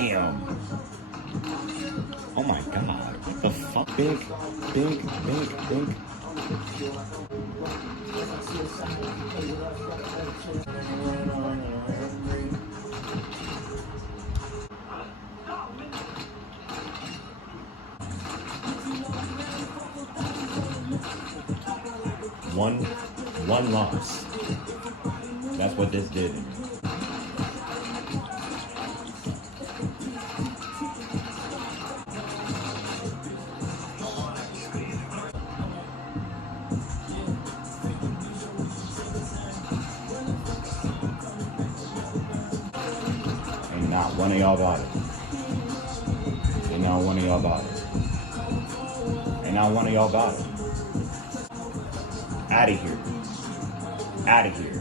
Damn. Oh my god. What the fuck? Bink, bink, bink, bink. One loss. That's what this did. Ain't not one of y'all got it. Ain't not one of y'all got it. Ain't not one of y'all got it. Out of here. Out of here.